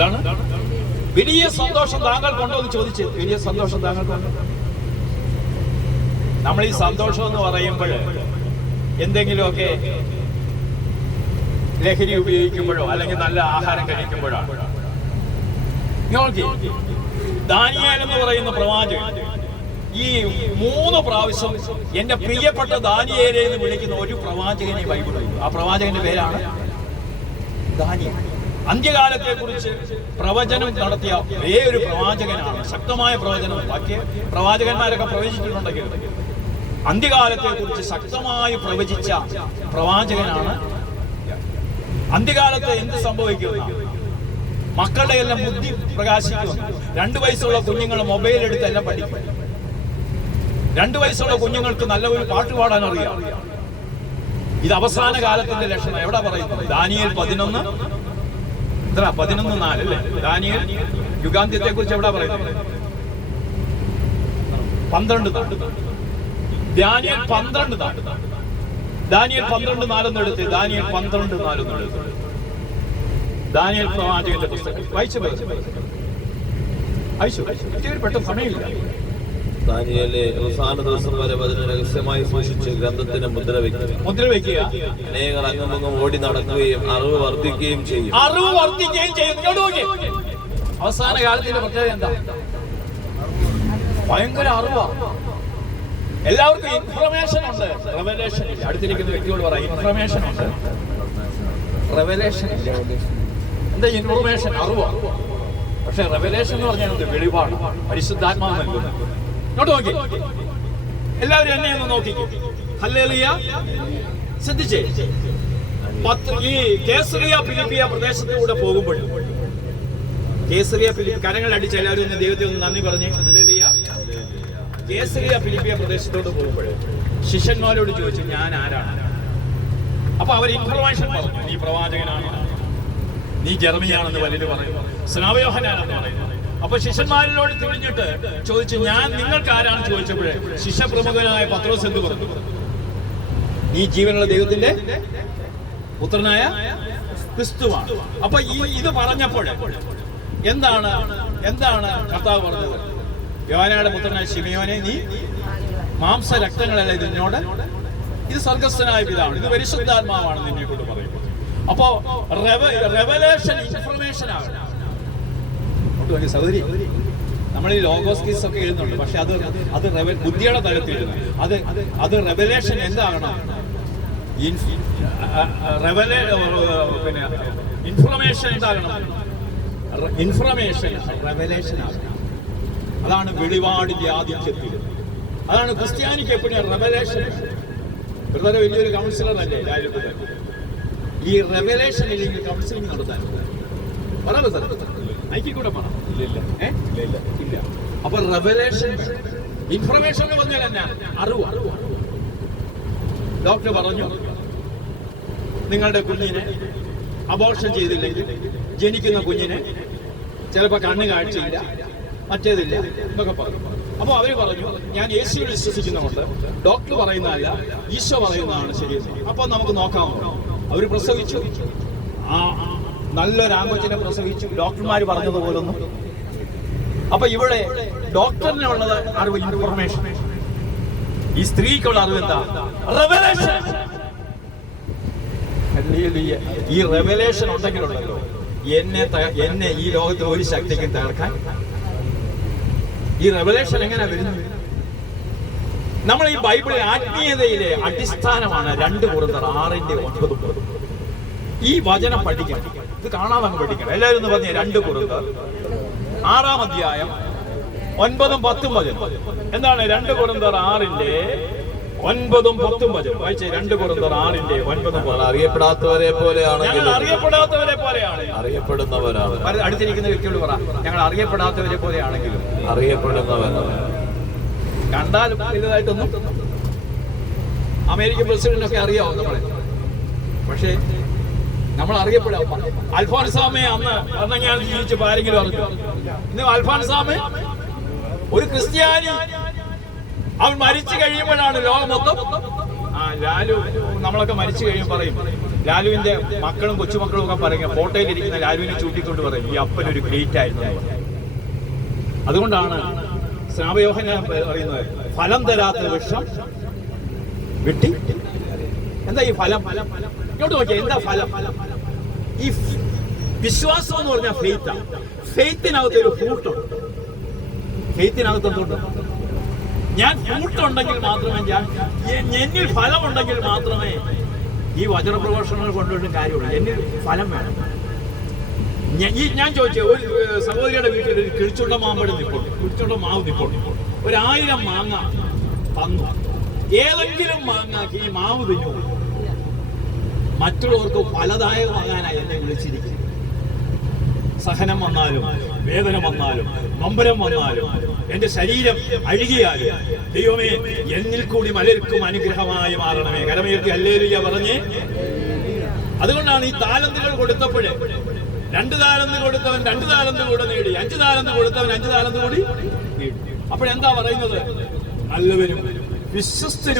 എന്താണ് വലിയ സന്തോഷം താങ്കൾക്കുണ്ടോ എന്ന് ചോദിച്ചു. വലിയ സന്തോഷം താങ്കൾക്കുണ്ടോ? നമ്മൾ ഈ സന്തോഷം എന്ന് പറയുമ്പോൾ എന്തെങ്കിലുമൊക്കെ ലഹരി ഉപയോഗിക്കുമ്പോഴോ അല്ലെങ്കിൽ നല്ല ആഹാരം കഴിക്കുമ്പോഴാണ്. ദാനിയേൽ എന്ന് പറയുന്ന പ്രവാചകൻ ഈ 3 പ്രാവശ്യം എന്റെ പ്രിയപ്പെട്ട ദാനിയേലെ എന്ന് വിളിക്കുന്ന ഒരു പ്രവാചകനെ ബൈബിളുണ്ട്. ആ പ്രവാചകന്റെ പേരാണ് ദാനിയേൽ. അന്ത്യകാലത്തെ കുറിച്ച് പ്രവചനം നടത്തിയ ഒരു പ്രവാചകനാണ്. ശക്തമായ പ്രവചനം. ബാക്കി പ്രവാചകന്മാരൊക്കെ പ്രവചിച്ചിട്ടുണ്ടെങ്കിൽ അന്ത്യകാലത്തെ കുറിച്ച് ശക്തമായി പ്രവചിച്ച പ്രവാചകനാണ്. അന്ത്യകാലത്ത് എന്ത് സംഭവിക്കുന്ന മക്കളുടെ എല്ലാം ബുദ്ധി പ്രകാശിക്കുന്നു. 2 വയസ്സുള്ള കുഞ്ഞുങ്ങൾ മൊബൈൽ എടുത്ത് എല്ലാം പഠിക്കും. 2 വയസ്സുള്ള കുഞ്ഞുങ്ങൾക്ക് നല്ല ഒരു പാട്ട് പാടാൻ അറിയാം. ഇത് അവസാന കാലത്തിന്റെ ലക്ഷണം. എവിടെ പറയുന്നത്? ദാനിയേൽ 11:4 അല്ലേ? ദാനിയേൽ യുഗാന്ത്യത്തെ കുറിച്ച് എവിടെ പറയുന്നത്? 12:4. ദാനിയേൽ 12:4. ദാനിയേൽ 12:4 എടുത്ത് ദാനിയേൽ 12:4 എടുത്ത് ദാനിയേൽ പ്രവാചകന്റെ പുസ്തകം വായിച്ചു പെട്ടെന്ന് സമയമില്ല. ദാനിയേലെ അവസാന ദിവസം വരെ വചനം രഹസ്യമായി സൂക്ഷിച്ച് ഗ്രന്ഥത്തിന് മുദ്ര വയ്ക്കുക. അനേകർ അങ്ങും ഓടി നടക്കുകയും അറിവ് വർദ്ധിക്കുകയും ചെയ്യും. അവസാന കാലത്തിന്റെ പ്രത്യേകത എന്താ? ഭയങ്കര അറിവാണ്. എല്ലാവർക്കും ഇൻഫർമേഷൻ ഉണ്ട്, റെവലേഷൻ ഇല്ല. അടുത്തിരിക്കുന്ന വ്യക്തിയോട് പറയാം, ഇൻഫർമേഷൻ ഉണ്ട്, റെവലേഷൻ ഇല്ല. എന്താ ഇൻഫർമേഷൻ? അറിവാണ്. പക്ഷെ റെവലേഷൻ എന്ന് പറഞ്ഞാൽ വെളിപാട്, പരിശുദ്ധാത്മാവ് നൽകുന്നത്. ഇങ്ങോട്ട് നോക്കി, എല്ലാവരും എന്നെ ഒന്ന് നോക്കിക്കോ. ഹല്ലേലൂയ. ശ്രദ്ധിച്ചേ, ഈ കേസറിയ ഫിലിപ്പിയ പ്രദേശത്തുകൂടെ പോകുമ്പോൾ, കേസറിയ ഫിലിപ്പി കരങ്ങൾ അടിച്ച് എല്ലാവരും ഒന്ന് ദൈവത്തെ ഒന്ന് നന്ദി പറഞ്ഞേ. ഹല്ലേലൂയ. കേസറിയ ഫിലിപ്പിയ പ്രദേശത്തോട്ട് പോകുമ്പോൾ ശിഷ്യന്മാരോട് ചോദിച്ചു, ഞാൻ ആരാണ്? അപ്പൊ അവർ ഇൻഫർമേഷൻ പറഞ്ഞു. നീ പ്രവാചകനാണ്, നീ ജെറമിയാണെന്ന് പലരും പറയുന്നു, സ്നാപയോഹനാണെന്ന് പറയുന്നു. അപ്പൊ ശിഷ്യന്മാരിനോട് തിരിഞ്ഞിട്ട് ചോദിച്ചു, ഞാൻ നിങ്ങൾക്ക് ആരാണ് ചോദിച്ചപ്പോഴേ ശിഷ്യപ്രമുഖനായ പത്രോസ് എന്ത് പറഞ്ഞു? നീ ജീവനുള്ള ദൈവത്തിന്റെ പുത്രനായ ക്രിസ്തുവാണ്. അപ്പൊ ഇത് പറഞ്ഞപ്പോൾ എന്താണ് കർത്താവ് പറഞ്ഞത്? യോഹന്നായുടെ പുത്രനായ ശിമയോനെ, നീ മാംസരക്തങ്ങളല്ല ഇത് നിന്നോട്, ഇത് സ്വർഗസ്ഥനായ പിതാവാണ്, ഇത് പരിശുദ്ധാത്മാവാണ് നിന്നെ കൊണ്ട് പറയുന്നത്. അപ്പോ റെവലേഷൻ ഇൻഫർമേഷൻ ആകണം. സഹോദരി, നമ്മൾ ഈ ലോഗോസ് കീസ് ഒക്കെ എഴുതുന്നുണ്ട്, പക്ഷെ അത് ബുദ്ധിയുടെ തലത്തിൽ എഴുതുന്നത്. അത് റെവലേഷൻ എന്താകണം? പിന്നെ ഇൻഫർമേഷൻ എന്താകണം? ഇൻഫർമേഷൻ റെവലേഷൻ ആകണം. അതാണ് വെളിപാടിന്റെ ആധിക്യത്തിൽ. അതാണ് ക്രിസ്ത്യാനിക്ക് എപ്പോഴും റെവലേഷൻ. വളരെ വലിയൊരു കൗൺസിലർ അല്ലേ രാജ്യത്ത്? ഈ റെവലേഷൻ ഇല്ലെങ്കിൽ കൗൺസിലിംഗ് നടത്താൻ ഐക്യക്കൂടെ പറ ഇല്ല. അപ്പൊ റെവലേഷൻ, ഇൻഫർമേഷൻ എന്ന് പറഞ്ഞാൽ തന്നെ അറിവ്. ഡോക്ടർ പറഞ്ഞു, നിങ്ങളുടെ കുഞ്ഞിനെ അബോർഷൻ ചെയ്തില്ലെങ്കിൽ ജനിക്കുന്ന കുഞ്ഞിനെ ചിലപ്പോൾ കണ്ണ് കാഴ്ചയില്ല, മറ്റേതില്ല എന്നൊക്കെ പറഞ്ഞു. അപ്പൊ അവര് പറഞ്ഞു, ഞാൻ യേശുവിൽ വിശ്വസിക്കുന്നതുകൊണ്ട് ഡോക്ടർ പറയുന്നതല്ല, ഈശോ പറയുന്നതാണ് ശരിയെന്ന്. അപ്പൊ നമുക്ക് നോക്കാമോ? അവര് പ്രസവിച്ചു, നല്ലൊരു ആൺകൊച്ചിനെ പ്രസവിച്ചു, ഡോക്ടർമാർ പറഞ്ഞതുപോലൊന്നും. അപ്പൊ ഇവിടെ ഡോക്ടറിനുള്ളത് അറിവ്, ഇൻഫർമേഷൻ. ഈ സ്ത്രീക്കുള്ള അറിവ് എന്താ? റെവലേഷൻ. ഈ റെവലേഷൻ ഉണ്ടെങ്കിലുണ്ടല്ലോ എന്നെ ഈ ലോകത്തിൽ ഒരു ശക്തിക്കും തകർക്കാൻ. ഈ റെവലേഷൻ എങ്ങനെ വരുന്നത്? നമ്മൾ ഈ ബൈബിളിൽ ആത്മീയതയിലെ അടിസ്ഥാനമാണ് 2 Corinthians 6:9. ഈ വചനം പഠിക്കണം, ഇത് കാണാതെ അങ്ങ് പഠിക്കണം. എല്ലാവരും ഒന്ന് പറഞ്ഞേ, 2 Corinthians 6-ാം അധ്യായം 9-ഉം 10-ഉം വചനം. എന്താണ് 2 Corinthians 6:9-ഉം 10-ഉം വചനം? വായിച്ചേ. 2 Corinthians 6:9-ഉം. അറിയപ്പെടാത്തവരെ പോലെയാണ്, അറിയപ്പെടുന്നവരാണ്. അടുത്തിരിക്കുന്ന വ്യക്തിയോട് പറ, ഞങ്ങൾ അറിയപ്പെടാത്തവരെ പോലെയാണെങ്കിലും അറിയപ്പെടുന്നവരാണ്. കണ്ടാൽ വലുതായിട്ടൊന്നും. അമേരിക്കൻ പ്രസിഡന്റൊക്കെ അറിയാവോ നമ്മളെ? പക്ഷേ നമ്മൾ അറിയപ്പെടാം. അൽഫോൻസാമയെ അന്ന് ഞാൻ ജീവിച്ചപ്പോൾ ആരെങ്കിലും അറിഞ്ഞു? ഇന്ന് അൽഫോൻസാമെ ഒരു ക്രിസ്ത്യാനി, അവൻ മരിച്ചു കഴിയുമ്പോഴാണ് ലോകം മൊത്തം. ലാലു നമ്മളൊക്കെ മരിച്ചു കഴിയുമ്പോൾ പറയും, ലാലുവിന്റെ മക്കളും കൊച്ചുമക്കളും ഒക്കെ പറയുക, ഫോട്ടോയിലിരിക്കുന്ന ലാലുവിനെ ചൂണ്ടിക്കൊണ്ട് പറയും ഈ അപ്പനൊരു ഗ്രേറ്റ് ആയിരുന്നു എന്ന് പറയും. അതുകൊണ്ടാണ് സ്നാപയോഹന്നാൻ പറയുന്നത് ഫലം തരാത്ത വൃക്ഷം വെട്ടി. എന്താ ഈ ഫലം? ഇങ്ങോട്ട് നോക്കിയാൽ എന്താ ഫലം? ഈ വിശ്വാസം എന്ന് പറഞ്ഞാൽ ഫെയ്ത്താണ്. ഫെയ്ത്തിനകത്ത് ഒരു ഫ്രൂട്ടുണ്ട്. ഫെയ്ത്തിനകത്ത് എന്തുണ്ട്? ഞാൻ ഫ്രൂട്ടുണ്ടെങ്കിൽ മാത്രമേ, എന്നിൽ ഫലമുണ്ടെങ്കിൽ മാത്രമേ ഈ വചനപ്രഭാഷണങ്ങൾ കൊണ്ടുപോയിട്ട് കാര്യമുള്ളൂ. എന്നിൽ ഫലം വേണം. ഞാൻ ചോദിച്ചേ, ഒരു സഹോദരിയുടെ വീട്ടിൽ ഒരു കിഴിച്ചുണ്ട മാമ്പഴം നിൽപ്പുണ്ട്, കിഴിച്ചുണ്ട മാവ് നിൽപ്പുണ്ട്. 1000 മാങ്ങ തന്നു. ഏതെങ്കിലും മാങ്ങാക്ക് ഈ മാവ് തിന്നു. മറ്റുള്ളവർക്ക് ഫലദായകമാകാനായി എന്നെ വിളിച്ചിരിക്കുന്നു. സഹനം വന്നാലും വേദന വന്നാലും നൊമ്പരം വന്നാലും എന്റെ ശരീരം അഴുകിയാലും ദൈവമേ എന്നിൽ കൂടി പലർക്കും അനുഗ്രഹമായി മാറണമേ. കരമുയർത്തി ഹല്ലേലൂയ പറഞ്ഞേ. അതുകൊണ്ടാണ് ഈ താലന്തുകൾ കൊടുത്തപ്പോഴേ 2 താലന്ത് കൊടുത്തവൻ 2 താലന്ത് കൂടെ നേടി, 5 താലന്ത് കൊടുത്തവൻ 5 താലന്ത് കൂടി നേടി. അപ്പോഴെന്താ പറയുന്നത്? നല്ലവരും വിശ്വസ്തരും